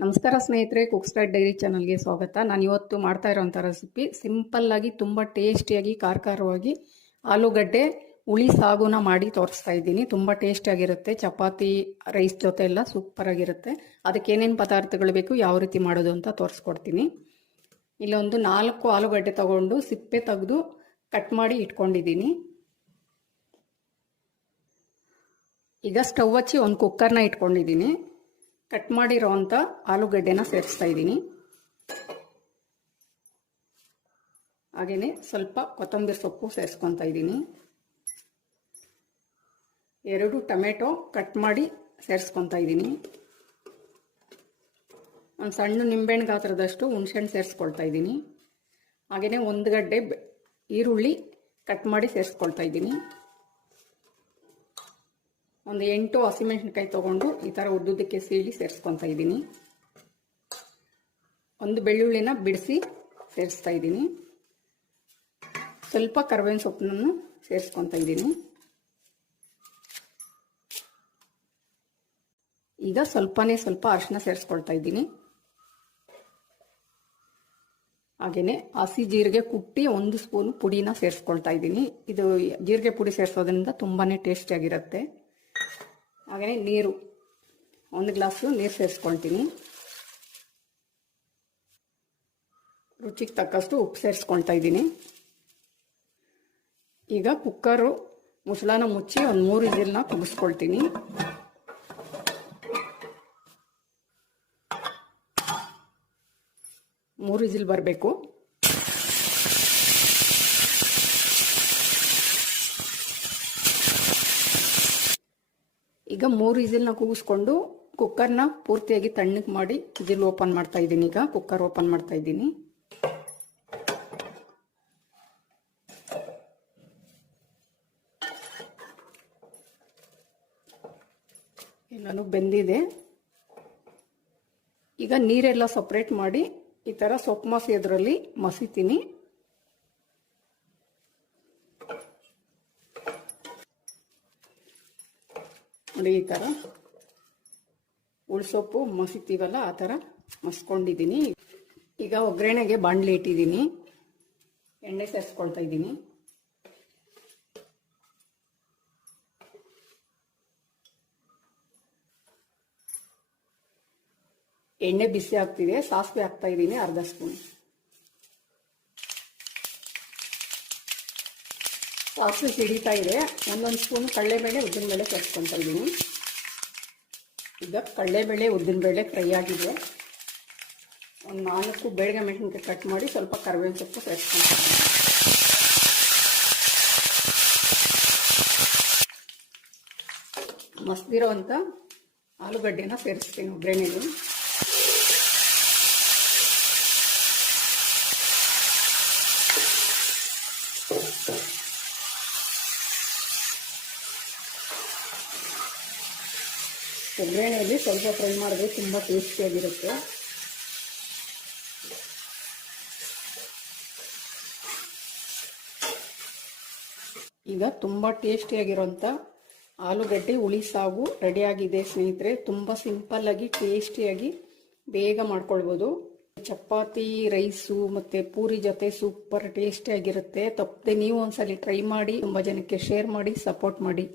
ನಮಸ್ಕಾರ ಸ್ನೇಹಿತರೆ, cook start dairy ಚಾನಲ್ಗೆ ಸ್ವಾಗತ. ನಾನು ಇವತ್ತು ಮಾಡ್ತಾ ಇರೋಂಥ ರೆಸಿಪಿ ಸಿಂಪಲ್ಲಾಗಿ ತುಂಬ ಟೇಸ್ಟಿಯಾಗಿ ಖಾರವಾಗಿ ಆಲೂಗಡ್ಡೆ ಹುಳಿ ಸಾಗುನ ಮಾಡಿ ತೋರಿಸ್ತಾ ಇದ್ದೀನಿ. ತುಂಬ ಟೇಸ್ಟಿಯಾಗಿರುತ್ತೆ. ಚಪಾತಿ ರೈಸ್ ಜೊತೆ ಎಲ್ಲ ಸೂಪರಾಗಿರುತ್ತೆ. ಅದಕ್ಕೆ ಏನೇನು ಪದಾರ್ಥಗಳು ಬೇಕು, ಯಾವ ರೀತಿ ಮಾಡೋದು ಅಂತ ತೋರಿಸ್ಕೊಡ್ತೀನಿ. ಇಲ್ಲೊಂದು 4 ಆಲೂಗಡ್ಡೆ ತಗೊಂಡು ಸಿಪ್ಪೆ ತೆಗೆದು ಕಟ್ ಮಾಡಿ ಇಟ್ಕೊಂಡಿದ್ದೀನಿ. ಈಗ ಸ್ಟವ್ ಹಚ್ಚಿ ಒಂದು ಕುಕ್ಕರ್ನ ಇಟ್ಕೊಂಡಿದ್ದೀನಿ. ಕಟ್ ಮಾಡಿರೋಂಥ ಆಲೂಗಡ್ಡೆನ ಸೇರಿಸ್ತಾ ಇದ್ದೀನಿ. ಹಾಗೆಯೇ ಸ್ವಲ್ಪ ಕೊತ್ತಂಬರಿ ಸೊಪ್ಪು ಸೇರಿಸ್ಕೊತಾ ಇದ್ದೀನಿ. 2 ಟೊಮೆಟೊ ಕಟ್ ಮಾಡಿ ಸೇರಿಸ್ಕೊತಾ ಇದ್ದೀನಿ. ಒಂದು ಸಣ್ಣ ನಿಂಬೆಹಣ್ಣು ಗಾತ್ರದಷ್ಟು ಹುಣಸೆಹಣ್ಣು ಸೇರಿಸ್ಕೊಳ್ತಾ ಇದ್ದೀನಿ. ಹಾಗೆಯೇ 1 ಗಡ್ಡೆ ಈರುಳ್ಳಿ ಕಟ್ ಮಾಡಿ ಸೇರಿಸ್ಕೊಳ್ತಾ ಇದ್ದೀನಿ. ಒಂದು 8 ಹಸಿಮೆಣಸಿನಕಾಯಿ ತೊಗೊಂಡು ಈ ಥರ ಉದ್ದುದಕ್ಕೆ ಸೀಳಿ ಸೇರಿಸ್ಕೊತಾ ಇದ್ದೀನಿ. 1 ಬೆಳ್ಳುಳ್ಳಿನ ಬಿಡಿಸಿ ಸೇರಿಸ್ತಾ ಇದ್ದೀನಿ. ಸ್ವಲ್ಪ ಕರಿಬೇವಿನ ಸೊಪ್ಪನ್ನು ಸೇರಿಸ್ಕೊತಾ ಇದ್ದೀನಿ. ಈಗ ಸ್ವಲ್ಪ ಅರಿಶಿನ ಸೇರಿಸ್ಕೊಳ್ತಾ ಇದ್ದೀನಿ. ಹಾಗೆಯೇ ಹಸಿ ಜೀರಿಗೆ ಕುಟ್ಟಿ 1 ಸ್ಪೂನ್ ಪುಡಿನ ಸೇರಿಸ್ಕೊಳ್ತಾ ಇದ್ದೀನಿ. ಇದು ಜೀರಿಗೆ ಪುಡಿ ಸೇರಿಸೋದ್ರಿಂದ ತುಂಬಾ ಟೇಸ್ಟಿಯಾಗಿರುತ್ತೆ. ಹಾಗೆಯೇ ನೀರು 1 ಗ್ಲಾಸು ನೀರು ಸೇರಿಸ್ಕೊಳ್ತೀನಿ. ರುಚಿಗೆ ತಕ್ಕಷ್ಟು ಉಪ್ಪು ಸೇರಿಸ್ಕೊಳ್ತಾ ಇದ್ದೀನಿ. ಈಗ ಕುಕ್ಕರು ಮುಚ್ಚಳನ ಮುಚ್ಚಿ ಒಂದು 3 ವಿಸಿಲ್ನ ಕುದಿಸ್ಕೊಳ್ತೀನಿ. ಮೂರು ವಿಸಿಲ್ ಬರಬೇಕು. ಈಗ 3 ವಿಸಿಲ್ನ ಕೂಗಿಸ್ಕೊಂಡು ಕುಕ್ಕರ್ನ ಪೂರ್ತಿಯಾಗಿ ತಣ್ಣಗೆ ಮಾಡಿ ವಿಸಿಲ್ ಓಪನ್ ಮಾಡ್ತಾ ಇದ್ದೀನಿ. ಈಗ ಕುಕ್ಕರ್ ಓಪನ್ ಮಾಡ್ತಾ ಇದ್ದೀನಿ. ಎಲ್ಲನೂ ಬೆಂದಿದೆ. ಈಗ ನೀರೆಲ್ಲ ಸಪ್ರೇಟ್ ಮಾಡಿ ಈ ಥರ ಸೊಪ್ಪು ಮಸಿ ಅದರಲ್ಲಿ ಮಸಿತೀನಿ. ನೋಡಿ, ಈ ಥರ ಉಳ್ಸೊಪ್ಪು ಮಸಿತೀವಲ್ಲ ಆ ಥರ ಮಸ್ಕೊಂಡಿದ್ದೀನಿ. ಈಗ ಒಗ್ಗರಣೆಗೆ ಬಾಣಲಿ ಇಟ್ಟಿದ್ದೀನಿ. ಎಣ್ಣೆ ಸೇರಿಸ್ಕೊಳ್ತಾ ಇದ್ದೀನಿ. ಎಣ್ಣೆ ಬಿಸಿ ಆಗ್ತಿದೆ. ಸಾಸಿವೆ ಹಾಕ್ತಾ ಇದ್ದೀನಿ, ಅರ್ಧ ಸ್ಪೂನ್. ಸಾಸಿವೆ ಸಿಡಿತಾ ಇದೆ. 1 ಸ್ಪೂನ್ ಕಡಲೆಬೇಳೆ ಉದ್ದಿನಬೇಳೆ ಸೇರಿಸ್ಕೊತಾ ಇದ್ದೀನಿ. ಈಗ ಕಡಲೆಬೇಳೆ ಉದ್ದಿನಬೇಳೆ ಫ್ರೈ ಆಗಿದೆ. ಒಂದು 4 ಬೇಳೆಗೆ ಮೆಣಸಿನಕಾಯಿ ಕಟ್ ಮಾಡಿ ಸ್ವಲ್ಪ ಕರಿಬೇವಿನ ಸೊಪ್ಪು ಸೇರಿಸ್ಕೊತಾ ಇದ್ದೀನಿ. ಮಸ್ದಿರೋವಂಥ ಆಲೂಗಡ್ಡೆನ ಸೇರಿಸ್ತೀನಿ ಒಗ್ಗರಣೆಗೆ. ಒಗ್ಗರಣೆಯಲ್ಲಿ ಸ್ವಲ್ಪ ಫ್ರೈ ಮಾಡಿದ್ರೆ ತುಂಬ ಟೇಸ್ಟಿಯಾಗಿರುತ್ತೆ. ಈಗ ತುಂಬ ಟೇಸ್ಟಿಯಾಗಿರೋಂಥ ಆಲೂಗಡ್ಡೆ ಹುಳಿ ಸಾಗು ರೆಡಿಯಾಗಿದೆ ಸ್ನೇಹಿತರೆ. ತುಂಬ ಸಿಂಪಲ್ಲಾಗಿ ಟೇಸ್ಟಿಯಾಗಿ ಬೇಗ ಮಾಡ್ಕೊಳ್ಬೋದು. ಚಪಾತಿ ರೈಸು ಮತ್ತು ಪೂರಿ ಜೊತೆ ಸೂಪರ್ ಟೇಸ್ಟಿಯಾಗಿರುತ್ತೆ. ತಪ್ಪದೆ ನೀವು ಒಂದ್ಸಲಿ ಟ್ರೈ ಮಾಡಿ, ತುಂಬ ಜನಕ್ಕೆ ಶೇರ್ ಮಾಡಿ, ಸಪೋರ್ಟ್ ಮಾಡಿ.